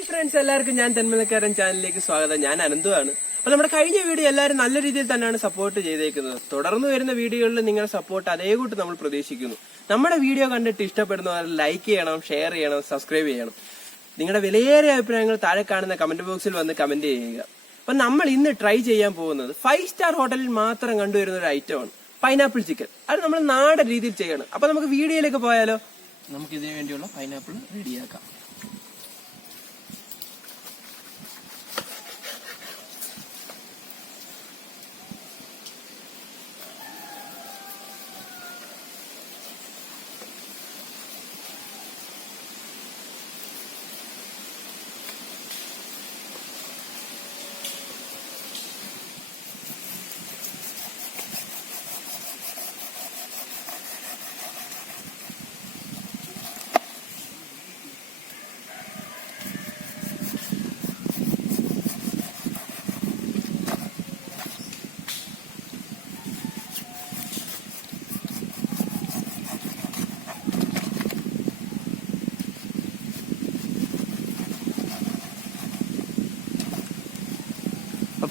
Hi friends, എല്ലാവർക്കും ഞാൻ തെന്മലക്കാരൻ ചാനലിലേക്ക് സ്വാഗതം. ഞാൻ അനന്തുവാണ്. അപ്പൊ നമ്മുടെ കഴിഞ്ഞ വീഡിയോ എല്ലാവരും നല്ല രീതിയിൽ തന്നെയാണ് സപ്പോർട്ട് ചെയ്തേക്കുന്നത്. തുടർന്ന് വരുന്ന വീഡിയോകളിൽ നിങ്ങളുടെ സപ്പോർട്ട് അതേ കൂട്ട് നമ്മൾ പ്രതീക്ഷിക്കുന്നു. നമ്മുടെ വീഡിയോ കണ്ടിട്ട് ഇഷ്ടപ്പെടുന്നവർ ലൈക്ക് ചെയ്യണം, ഷെയർ ചെയ്യണം, സബ്സ്ക്രൈബ് ചെയ്യണം. നിങ്ങളുടെ വിലയേറിയ അഭിപ്രായങ്ങൾ താഴെ കാണുന്ന കമന്റ് ബോക്സിൽ വന്ന് കമന്റ് ചെയ്യുക. അപ്പൊ നമ്മൾ ഇന്ന് ട്രൈ ചെയ്യാൻ പോകുന്നത് 5 സ്റ്റാർ ഹോട്ടലിൽ മാത്രം കണ്ടുവരുന്ന ഒരു ഐറ്റമാണ് പൈനാപ്പിൾ ചിക്കൻ. അത് നമ്മൾ നാടൻ രീതിയിൽ ചെയ്യണം. അപ്പൊ നമുക്ക് വീഡിയോയിലേക്ക് പോയാലോ? നമുക്ക് ഇതിനു വേണ്ടിയുള്ള പൈനാപ്പിൾ റെഡിയാക്കാം.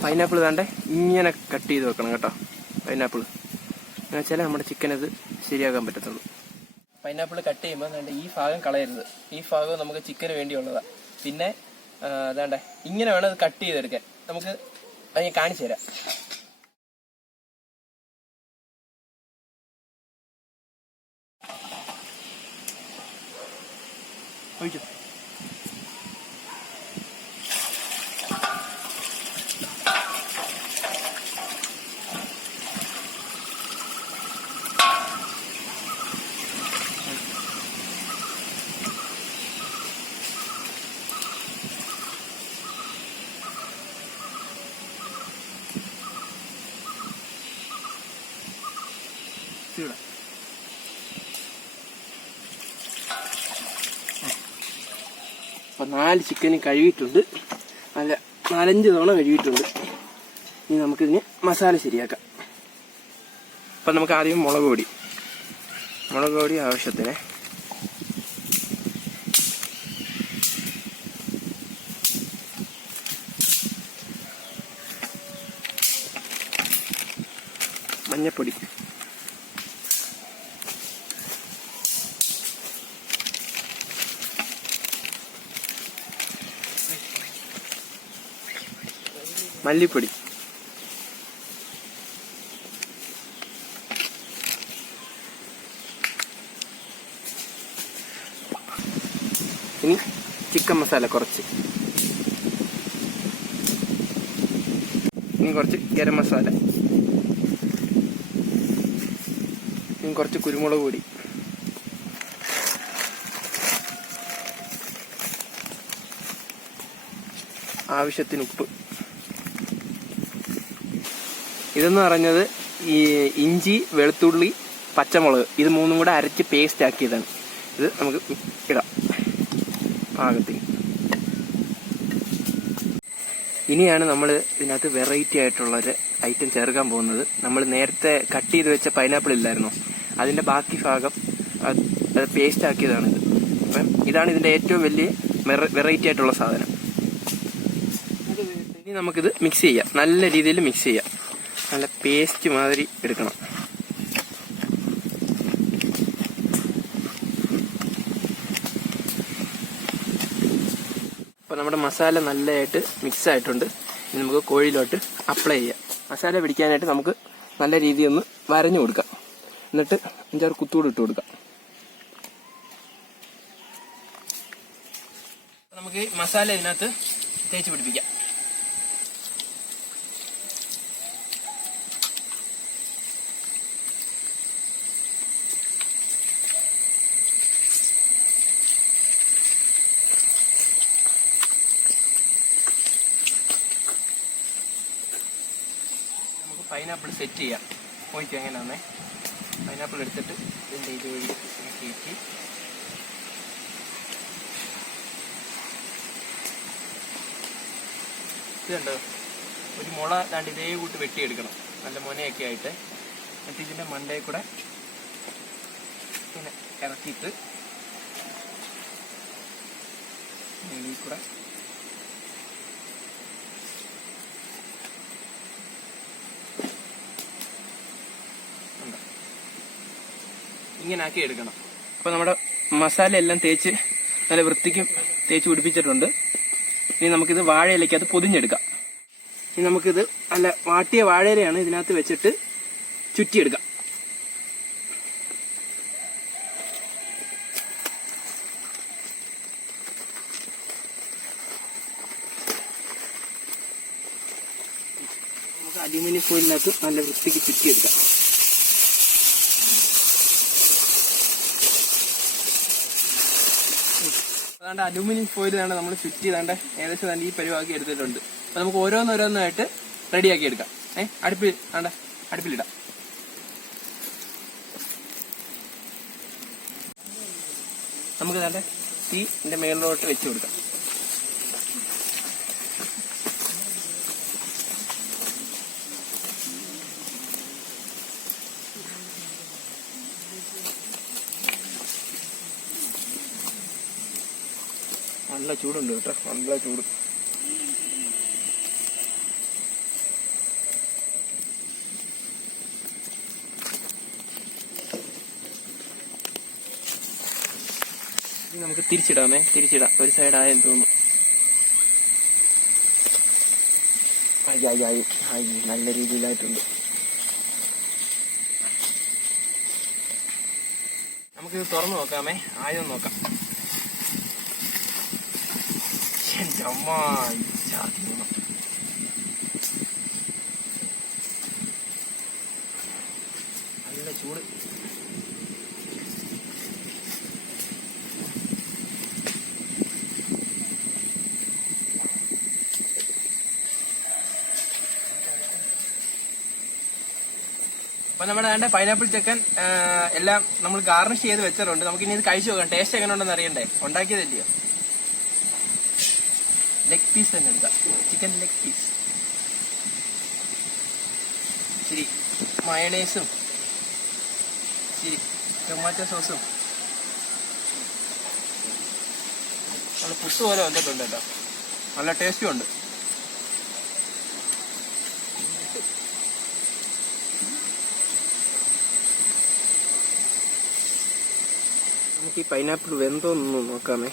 പൈനാപ്പിൾ താണ്ടെ ഇങ്ങനെ കട്ട് ചെയ്ത് വെക്കണം കേട്ടോ. പൈനാപ്പിൾ എന്ന് വെച്ചാൽ നമ്മുടെ ചിക്കൻ ഇത് ശരിയാക്കാൻ പറ്റത്തുള്ളൂ. പൈനാപ്പിൾ കട്ട് ചെയ്യുമ്പോൾ അതാണ്ട് ഈ ഭാഗം കളയരുത്. ഈ ഭാഗം നമുക്ക് ചിക്കന് വേണ്ടിയുള്ളതാ. പിന്നെ അതാണ്ടെ ഇങ്ങനെ വേണം അത് കട്ട് ചെയ്തെടുക്കാൻ. നമുക്ക് അത് ഞാൻ കാണിച്ചു തരാം. ഒഴിച്ചു. അപ്പൊ 4 ചിക്കന് കഴുകിയിട്ടുണ്ട്. നല്ല 4-5 തവണ കഴുകിയിട്ടുണ്ട്. ഇനി നമുക്കിതിന് മസാല ശരിയാക്കാം. അപ്പൊ നമുക്ക് ആദ്യം മുളക് പൊടി ആവശ്യത്തിന്. മഞ്ഞപ്പൊടി, മല്ലിപ്പൊടി, ഇനി ചിക്കൻ മസാല കുറച്ച്, ഇനി കുറച്ച് ഗരം മസാല, ഇനി കുറച്ച് കുരുമുളക് പൊടി, ആവശ്യത്തിന് ഉപ്പ്. ഇതെന്ന് പറഞ്ഞത് ഈ ഇഞ്ചി, വെളുത്തുള്ളി, പച്ചമുളക് ഇത് 3 കൂടെ അരച്ച് പേസ്റ്റ് ആക്കിയതാണ്. ഇത് നമുക്ക് ഇടാം പാകത്തിന്. ഇനിയാണ് നമ്മൾ ഇതിനകത്ത് വെറൈറ്റി ആയിട്ടുള്ളൊരു ഐറ്റം ചേർക്കാൻ പോകുന്നത്. നമ്മൾ നേരത്തെ കട്ട് ചെയ്ത് വെച്ച പൈനാപ്പിൾ ഇല്ലായിരുന്നോ, അതിന്റെ ബാക്കി ഭാഗം അത് പേസ്റ്റ് ആക്കിയതാണിത്. അപ്പം ഇതാണ് ഇതിന്റെ ഏറ്റവും വലിയ വെറൈറ്റി ആയിട്ടുള്ള സാധനം. ഇനി നമുക്കിത് മിക്സ് ചെയ്യാം. നല്ല രീതിയിൽ മിക്സ് ചെയ്യാം. നല്ല പേസ്റ്റ് മാതിരി എടുക്കണം. അപ്പോൾ നമ്മുടെ മസാല നല്ലതായിട്ട് മിക്സ് ആയിട്ടുണ്ട്. ഇനി നമുക്ക് കോഴിയിലോട്ട് അപ്ലൈ ചെയ്യാം. മസാല പിടിക്കാനായിട്ട് നമുക്ക് നല്ല രീതിയിൽ ഒന്ന് വരഞ്ഞു കൊടുക്കാം. എന്നിട്ട് 5-6 കുത്തൂട് ഇട്ട് കൊടുക്കാം. നമുക്ക് മസാല ഇതിനകത്ത് തേച്ച് പിടിപ്പിക്കാം. പൈനാപ്പിൾ സെറ്റ് ചെയ്യാം. പോയിട്ട് എങ്ങനെയാണേ പൈനാപ്പിൾ എടുത്തിട്ട് ഇതിൻ്റെ ഇത് വഴി കയറ്റി ഇതുണ്ടോ, ഒരു മുള ദാണ്ട് ഇതേ കൂട്ട് വെട്ടിയെടുക്കണം. നല്ല മുനയൊക്കെ ആയിട്ട്. എന്നിട്ട് ഇതിൻ്റെ മണ്ടയിൽ കൂടെ ഇങ്ങനെ ഇറക്കിയിട്ട് മേളിൽ കൂടെ ഇങ്ങനെ ആക്കി എടുക്കണം. അപ്പൊ നമ്മുടെ മസാല എല്ലാം തേച്ച് നല്ല വൃത്തിക്ക് തേച്ച് പിടിപ്പിച്ചിട്ടുണ്ട്. ഇനി നമുക്കിത് വാഴയിലേക്ക് അത് പൊതിഞ്ഞെടുക്കാം. ഇനി നമുക്കിത് നല്ല വാട്ടിയ വാഴയിലയാണ് ഇതിനകത്ത് വെച്ചിട്ട് ചുറ്റിയെടുക്കാം. നമുക്ക് അലുമിനിയം ഫോയിലിനകത്ത് നല്ല വൃത്തിക്ക് ചുറ്റിയെടുക്കാം. അതാണ്ട് അലുമിനിയം ഫോയിൽ നമ്മൾ ചുറ്റി ഏകദേശം ഈ പരിവാക്കി എടുത്തിട്ടുണ്ട്. അപ്പൊ നമുക്ക് ഓരോന്നോരോന്നായിട്ട് റെഡിയാക്കി എടുക്കാം. അടുപ്പിലിടാം. നമുക്ക് തീന്റെ മേളിലോട്ട് വെച്ച് കൊടുക്കാം. നല്ല ചൂടുണ്ട് കേട്ടോ, നല്ല ചൂട്. നമുക്ക് തിരിച്ചിടാം. ഒരു സൈഡായെന്ന് തോന്നുന്നു. നല്ല രീതിയിലായിട്ടുണ്ട്. നമുക്കിത് തുറന്നു നോക്കാമേ, ആയൊന്ന് നോക്കാം. നല്ല ചൂട്. അപ്പൊ നമ്മുടെ പൈനാപ്പിൾ ചിക്കൻ എല്ലാം നമ്മൾ ഗാർണിഷ് ചെയ്ത് വെച്ചിട്ടുണ്ട്. നമുക്ക് ഇനി ഇത് കഴിച്ചു നോക്കാം. ടേസ്റ്റ് എങ്ങനെ ഉണ്ടെന്ന് അറിയണ്ടേ, ഉണ്ടാക്കിയതല്ലയോ. ലെഗ് പീസ് തന്നെ എടുക്കാം, ചിക്കൻ ലെഗ് പീസ്. ഇച്ചിരി മയണൈസും ഇച്ചിരി ടൊമാറ്റോ സോസും നല്ല പുട്ട് പോലെ വന്നിട്ടുണ്ട് കേട്ടോ. നല്ല ടേസ്റ്റും ഉണ്ട്. നമുക്ക് ഈ പൈനാപ്പിൾ വെന്തോന്നൊന്ന് നോക്കാമേ.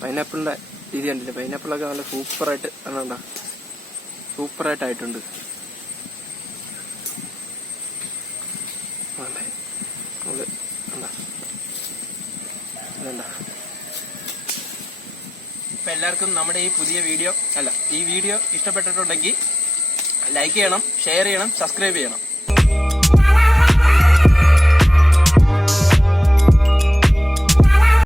പൈനാപ്പിളിന്റെ രീതി കണ്ടില്ലേ, പൈനാപ്പിളൊക്കെ നല്ല സൂപ്പറായിട്ട് സൂപ്പറായിട്ടായിട്ടുണ്ട്. ഇപ്പൊ എല്ലാവർക്കും നമ്മുടെ ഈ പുതിയ വീഡിയോ ഇഷ്ടപ്പെട്ടിട്ടുണ്ടെങ്കിൽ ലൈക്ക് ചെയ്യണം, ഷെയർ ചെയ്യണം, സബ്സ്ക്രൈബ് ചെയ്യണം.